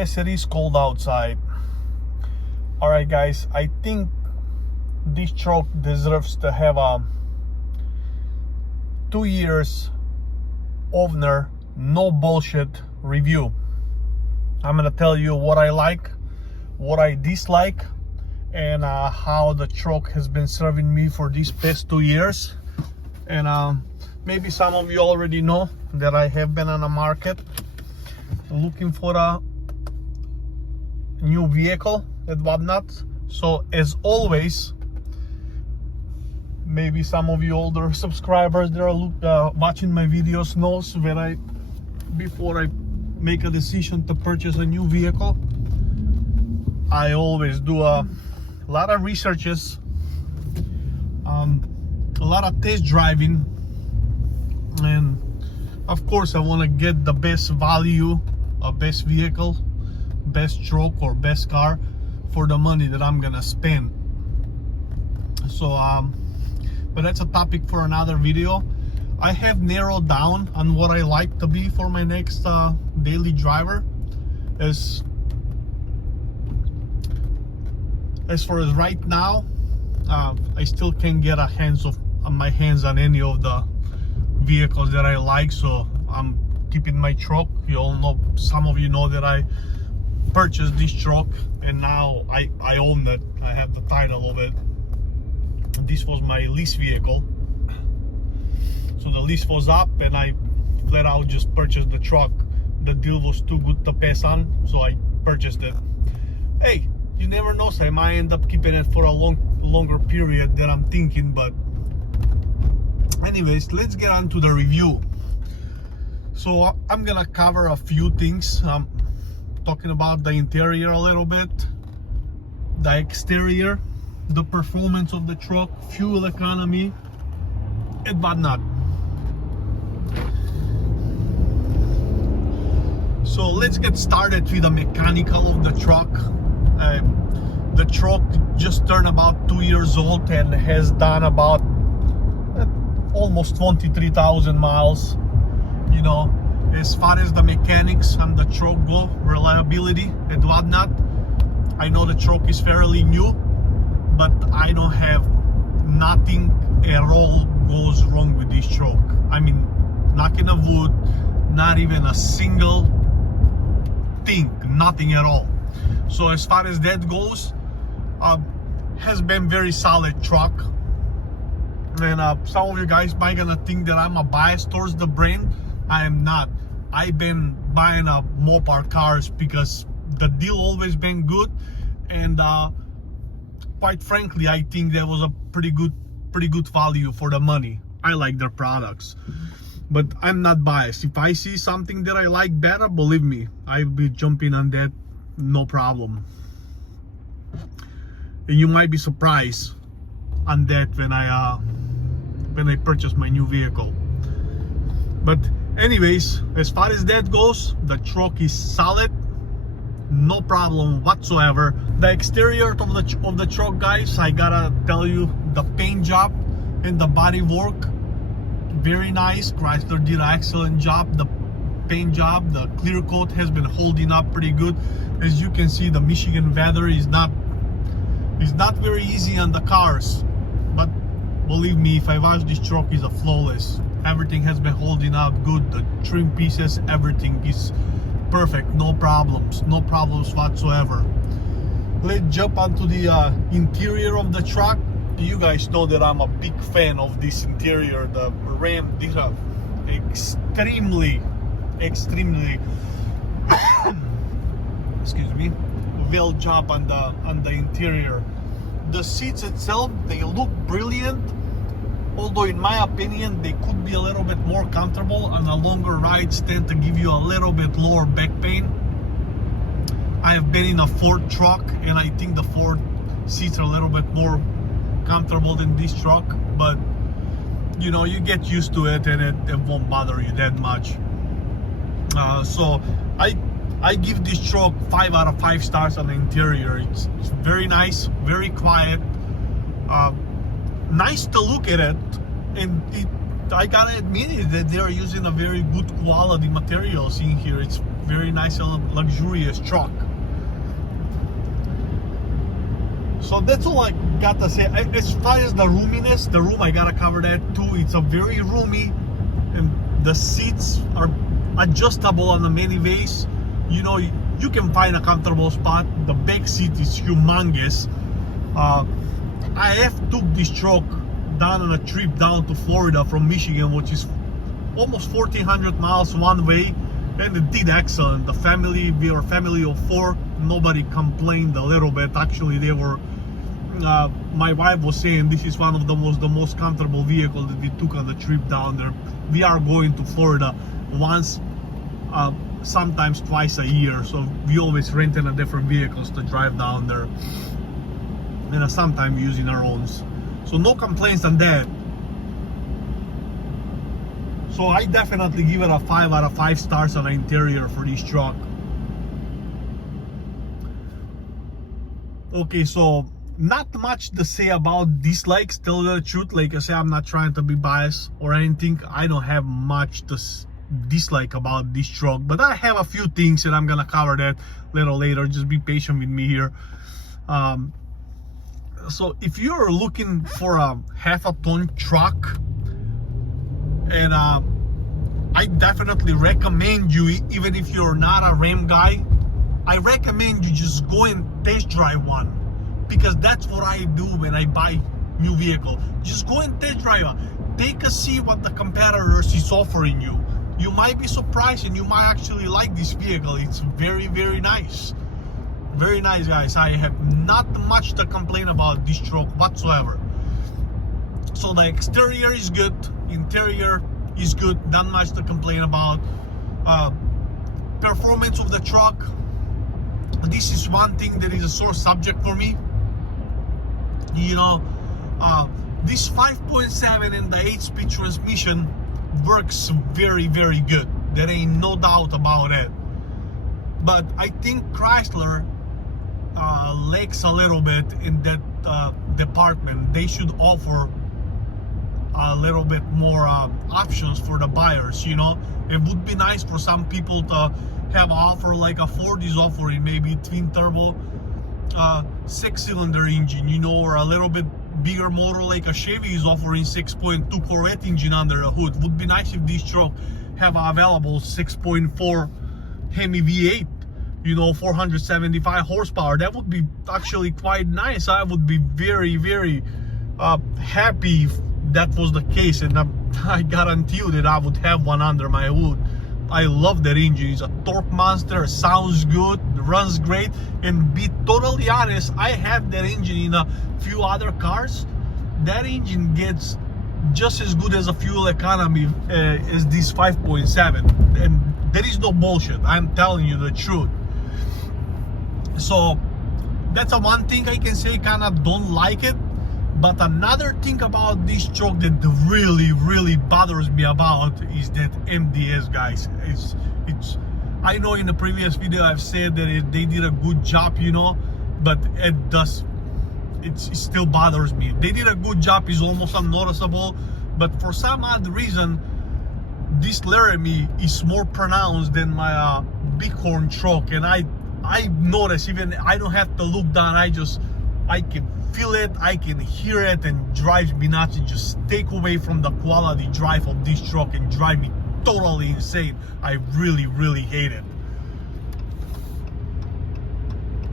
Yes, it is cold outside. Alright guys, I think this truck deserves to have a 2 years owner, no bullshit review. I'm gonna tell you what I like, what I dislike, and how the truck has been serving me for these past 2 years. And maybe some of you already know that I have been on the market looking for a new vehicle and whatnot. So as always, maybe some of you older subscribers that are watching my videos knows that before I make a decision to purchase a new vehicle, I always do a lot of researches, a lot of test driving, and of course I want to get the best value, best vehicle, best truck or best car for the money that I'm gonna spend. So but that's a topic for another video. I have narrowed down on what I like to be for my next daily driver. As far as right now, I still can't get my hands on any of the vehicles that I like, so I'm keeping my truck. You all know, some of you know that I purchased this truck and now I own it. I have the title of it. This was my lease vehicle, so the lease was up and I flat out just purchased the truck. The deal was too good to pass on, so I purchased it. Hey, you never know, so I might end up keeping it for a longer period than I'm thinking. But anyways, let's get on to the review. So I'm gonna cover a few things, talking about the interior a little bit, the exterior, the performance of the truck, fuel economy, and whatnot. So let's get started with the mechanical of the truck. The truck just turned about 2 years old and has done about almost 23,000 miles. You know, as far as the mechanics on the truck go, reliability and whatnot, I know the truck is fairly new, but I don't have nothing at all goes wrong with this truck. I mean, knocking on wood, not even a single thing, nothing at all. So as far as that goes, has been very solid truck. And some of you guys might gonna think that I'm a bias towards the brand. I am not. I've been buying Mopar cars because the deal always been good, and quite frankly, I think that was a pretty good value for the money. I like their products, but I'm not biased. If I see something that I like better, believe me, I'll be jumping on that, no problem. And you might be surprised on that when I purchase my new vehicle. But anyways, as far as that goes, the truck is solid, no problem whatsoever. The exterior of the truck, guys, I gotta tell you, the paint job and the body work, very nice. Chrysler did an excellent job. The paint job, the clear coat has been holding up pretty good. As you can see, the Michigan weather is not very easy on the cars, but believe me, if I wash this truck, is a flawless. Everything has been holding up good. The trim pieces, everything is perfect, no problems whatsoever. Let's jump onto the interior of the truck. You guys know that I'm a big fan of this interior. The Ram did a extremely excuse me, well job on the interior. The seats itself, they look brilliant, although in my opinion they could be a little bit more comfortable. On the longer rides tend to give you a little bit lower back pain. I have been in a Ford truck and I think the Ford seats are a little bit more comfortable than this truck, but you know, you get used to it and it won't bother you that much. So I give this truck 5 out of 5 stars on the interior. It's very nice, very quiet, nice to look at it, and I gotta admit it that they're using a very good quality materials in here. It's very nice and luxurious truck. So that's all I got to say. As far as the roominess, the room, I gotta cover that too. It's a very roomy, and the seats are adjustable on the minivays. You know, you can find a comfortable spot. The back seat is humongous. I have took this truck down on a trip down to Florida from Michigan, which is almost 1,400 miles one way, and it did excellent. The family, we were a family of 4. Nobody complained a little bit. Actually, they were. My wife was saying this is one of the most comfortable vehicle that we took on the trip down there. We are going to Florida once, sometimes twice a year, so we always renting a different vehicles to drive down there, and sometimes using our own. So no complaints on that. So I definitely give it a 5 out of 5 stars on the interior for this truck. Okay, so not much to say about dislikes, tell the truth. Like I say, I'm not trying to be biased or anything. I don't have much to dislike about this truck, but I have a few things, and I'm gonna cover that a little later. Just be patient with me here. So if you're looking for a half-a-ton truck, and I definitely recommend you, even if you're not a Ram guy, I recommend you just go and test drive one, because that's what I do when I buy new vehicle. Just go and test drive it. Take a see what the competitors is offering you. You might be surprised, and you might actually like this vehicle. It's very, very nice. Very nice, guys. I have not much to complain about this truck whatsoever. So the exterior is good, interior is good, not much to complain about. Performance of the truck, this is one thing that is a sore subject for me. You know, this 5.7 and the 8-speed transmission works very, very good. There ain't no doubt about it. But I think Chrysler lacks a little bit in that department. They should offer a little bit more options for the buyers. You know, it would be nice for some people to have an offer like a Ford is offering, maybe twin turbo 6-cylinder engine, you know, or a little bit bigger motor like a Chevy is offering 6.2 Corvette engine under the hood. Would be nice if this truck have available 6.4 HEMI V8, you know, 475 horsepower. That would be actually quite nice. I would be very, very happy if that was the case, and I guarantee you that I would have one under my hood. I love that engine. It's a torque monster, sounds good, runs great, and be totally honest, I have that engine in a few other cars. That engine gets just as good as a fuel economy as this 5.7, and there is no bullshit. I'm telling you the truth. So that's a one thing I can say, kind of don't like it. But another thing about this truck that really, really bothers me about is that MDS, guys. It's. I know in the previous video I've said that they did a good job, you know, but it still bothers me. They did a good job, is almost unnoticeable, but for some odd reason, this Laramie is more pronounced than my Bighorn truck, and I notice, even I don't have to look down. I can feel it, I can hear it, and drives me nuts. And just take away from the quality drive of this truck and drive me totally insane. I really, really hate it.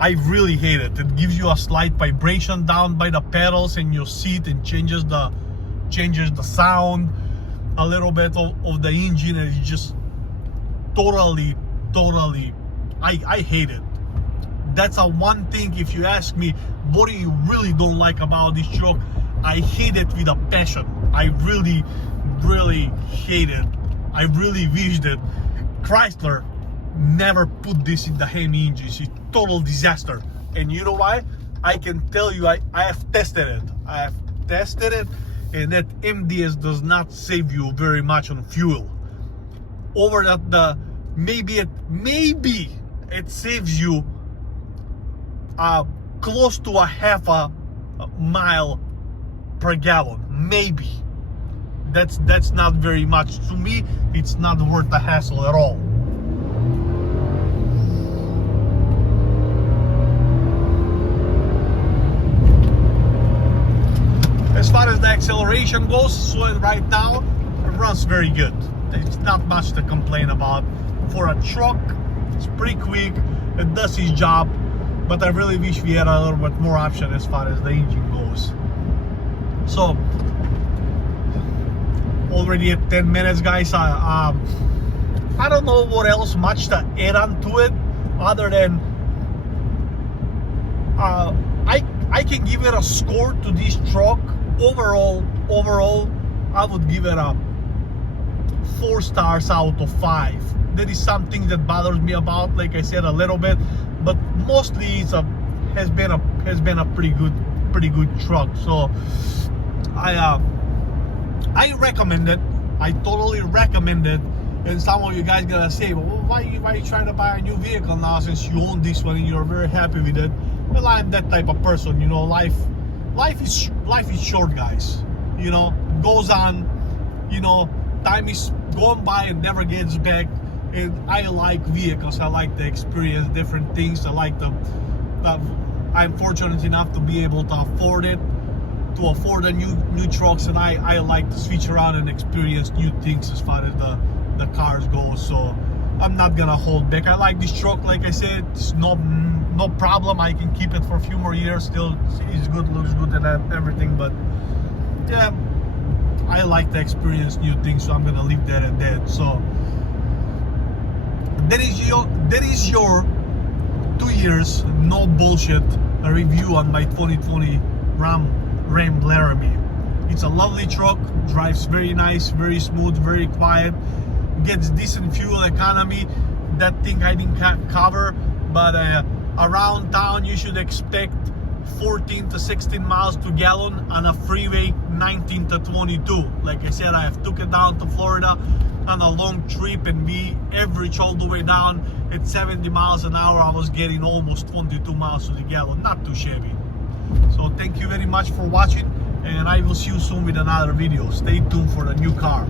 I really hate it. It gives you a slight vibration down by the pedals in your seat and changes the sound a little bit of the engine, and it's just totally, I hate it. That's a one thing. If you ask me, what do you really don't like about this truck? I hate it with a passion. I really, really hate it. I really wish that Chrysler never put this in the HEMI engines. It's total disaster. And you know why? I can tell you, I have tested it. I have tested it, and that MDS does not save you very much on fuel. Over that, maybe it saves you close to a half a mile per gallon. Maybe that's not very much. To me, it's not worth the hassle at all. acceleration goes, so right now it runs very good. There's not much to complain about. For a truck, it's pretty quick, it does its job, but I really wish we had a little bit more option as far as the engine goes. So already at 10 minutes, guys. I don't know what else much to add on to it, other than I can give it a score to this truck. Overall, I would give it a 4 stars out of 5. There is something that bothers me about, like I said, a little bit, but mostly it's has been a pretty good truck. So I recommend it. I totally recommend it. And some of you guys gonna say, well, why you trying to buy a new vehicle now since you own this one and you're very happy with it? Well, I'm that type of person, you know. Life is short, guys. You know, goes on. You know, time is going by and never gets back. And I like vehicles. I like to experience different things. I like I'm fortunate enough to be able to afford it, to afford a new trucks, and I like to switch around and experience new things as far as the cars go. So I'm not gonna hold back. I like this truck, like I said. It's no problem. I can keep it for a few more years. Still, it's good, looks good, and everything. But yeah, I like to experience new things, so I'm gonna leave that at that. So that is your 2 years no bullshit review on my 2020 Ram Laramie. It's a lovely truck, drives very nice, very smooth, very quiet, gets decent fuel economy. That thing I didn't cover, but around town you should expect 14 to 16 miles to gallon, on a freeway 19 to 22. Like I said, I have took it down to Florida on a long trip, and we average all the way down at 70 miles an hour. I was getting almost 22 miles to the gallon. Not too shabby. So thank you very much for watching, and I will see you soon with another video. Stay tuned for the new car.